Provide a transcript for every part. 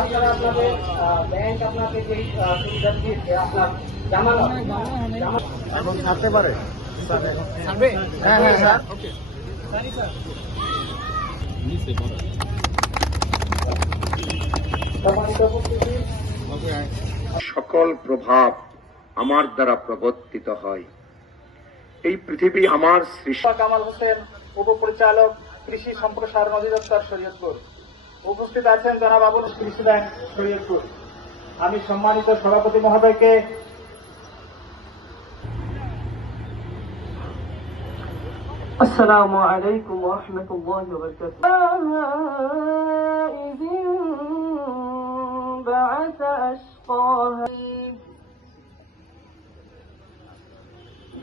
আপনারা আপনাদের ব্যাংক আপনাকে যে সুবিধা দিয়েছে আপনার জামানত জামানত এখন থাকতে পারে। হ্যাঁ হ্যাঁ হ্যাঁ। সকল প্রভাব আমার দ্বারা প্রবর্তিত হয়। এই পৃথিবী আমার সৃষ্টি। কামাল হোসেন উপপরিচালক কৃষি সম্প্রসারণ অধিদপ্তর শরীয়তপুর। উপস্থিত আছেন জনাব আবুল কৃষি ব্যাংক শরীয়তপুর আমি সম্মানিত সভাপতি মহোদয়কে السلام عليكم ورحمة الله وبركاته إذ بعث أشقاها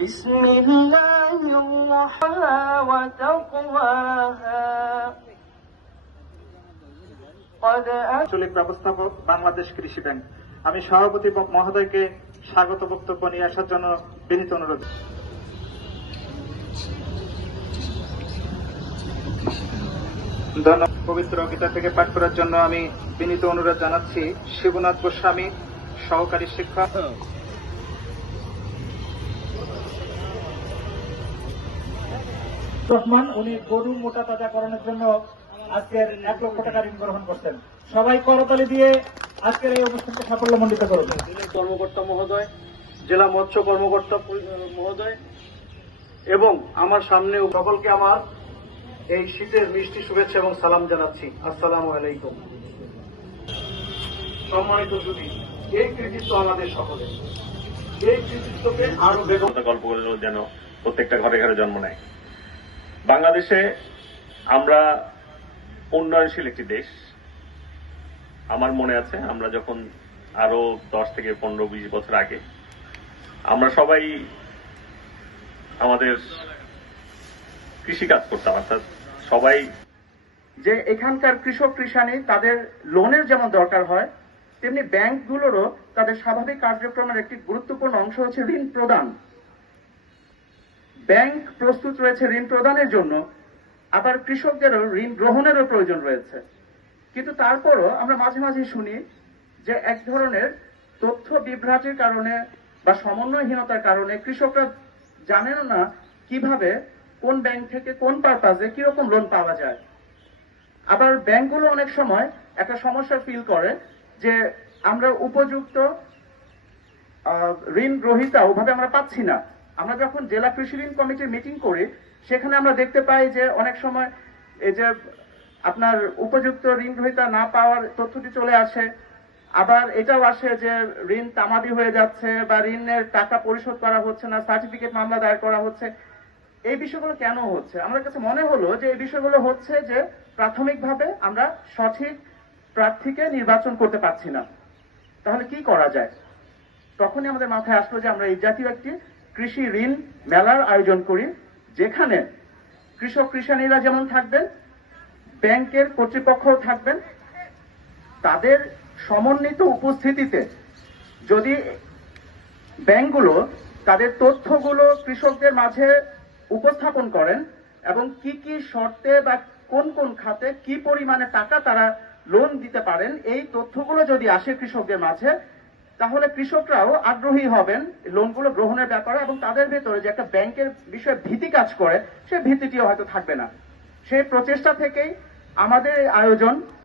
بسم الله الرحمن وتقواها قد আঞ্চলিক ব্যবস্থাপক বাংলাদেশ কৃষি ব্যাংক। আমি সভাপতি মহোদয়কে স্বাগত বক্তব্য নিয়ে আসার জন্য বিনীত অনুরোধ। পবিত্র গীতা থেকে পাঠ করার জন্য আমি বিনীত অনুরোধ জানাচ্ছি। শিবনাথ গোস্বামী, সহকারী শিক্ষক। রহমান, উনি গরু মোটা তাজা করানোর জন্য আজকের এক লক্ষ টাকা ঋণ গ্রহণ করছেন। সবাই করতালি দিয়ে আজকের এই অনুষ্ঠানকে সাফল্যমণ্ডিত করুন। কর্মকর্তা মহোদয় জেলা মৎস্য কর্মকর্তা মহোদয় এবং আমার সামনে সকলকে আমার এই শীতের মিষ্টি শুভেচ্ছা এবং সালাম জানাচ্ছি। আসসালামু আলাইকুম। সম্মানিত সুদী এই কৃতিত্ব আমাদের সকলের। এই কৃতিত্বকে আরও বেগম কথা গল্পগুলো যেন প্রত্যেকটা ঘরে ঘরে জন্ম নেয়। বাংলাদেশে আমরা উন্নয়নশীল একটি দেশ। আমার মনে আছে, আমরা যখন আরও দশ থেকে পনেরো, বিশ বছর আগে, আমরা সবাই আমাদের কৃষিকাজ করতাম, অর্থাৎ সবাই যে এখানকার কৃষক কৃষানি তাদের লোনের যেমন দরকার হয়, তেমনি ব্যাংকগুলোরও তাদের স্বাভাবিক কার্যক্রমের একটি গুরুত্বপূর্ণ অংশ হচ্ছে ঋণ প্রদান। ব্যাংক প্রস্তুত রয়েছে ঋণ প্রদানের জন্য আবার কৃষকদেরও ঋণ গ্রহণেরও প্রয়োজন রয়েছে। কিন্তু তারপরও আমরা মাঝে মাঝে শুনি যে এক ধরনের তথ্য বিভ্রাটের কারণে বা সমন্বয়হীনতার কারণে কৃষকরা জানেন না কীভাবে কোন ব্যাংক থেকে কোন পারপাজে কীরকম লোন পাওয়া যায়। আবার ব্যাংকগুলো অনেক সময় একটা সমস্যা ফিল করে যে আমরা উপযুক্ত ঋণ গ্রহিতা ওভাবে আমরা পাচ্ছি না। আমরা যখন জেলা কৃষি ঋণ কমিটির মিটিং করি, সেখানে আমরা দেখতে পাই যে অনেক সময় এই যে আপনার উপযুক্ত ঋণ গ্রহিতা না পাওয়ার তথ্যটি চলে আসে। আবার এটাও আসে যে ঋণ তামাদি হয়ে যাচ্ছে বা ঋণের টাকা পরিশোধ করা হচ্ছে না, সার্টিফিকেট মামলা দায়ের করা হচ্ছে। এই বিষয়গুলো কেন হচ্ছে? আমার কাছে মনে হলো যে এই বিষয়গুলো হচ্ছে যে প্রাথমিকভাবে আমরা সঠিক প্রার্থীকে নির্বাচন করতে পারছি না। তাহলে কি করা যায়? তখনই আমাদের মাথায় আসলো যে আমরা এই জাতীয় একটি কৃষি ঋণ মেলার আয়োজন করি, যেখানে কৃষক কৃষানীরা যেমন থাকবেন, ব্যাংকের কর্তৃপক্ষও থাকবেন, তাদের সমন্বিত উপস্থিতিতে যদি ব্যাংকগুলো তাদের তথ্যগুলো কৃষকদের মাঝে উপস্থাপন করেন এবং কি কি শর্তে বা কোন কোন খাতে কি পরিমাণে টাকা তারা লোন দিতে পারেন, এই তথ্যগুলো যদি আসে কৃষকদের মাঝে তাহলে কৃষকরাও আগ্রহী হবেন লোনগুলো গ্রহণের ব্যাপারে এবং তাদের ভেতরে যে একটা ব্যাংকের বিষয়ে ভীতি কাজ করে, সে ভীতিটিও হয়তো থাকবে না। সেই প্রচেষ্টা থেকেই আমাদের আয়োজন